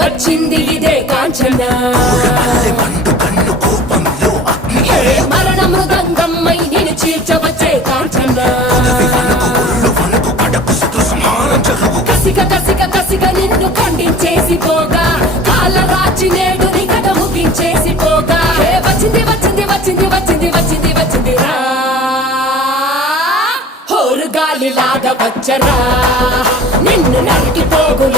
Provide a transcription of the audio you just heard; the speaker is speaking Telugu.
వచ్చింది ఇదే కాంచన మరణ మృదంగమ్మై నేను చీల్చవచ్చే కాంచన కసిక కసిక కసిక నిన్ను ఖండించేసి పోగా కాల రాచి నేడు నీ కథ ముగించేసి పోగా వచ్చింది వచ్చింది వచ్చింది వచ్చింది వచ్చింది వచ్చింది రా హోరు గాలిలాగా వచ్చరా నిన్ను నరికి పోగుల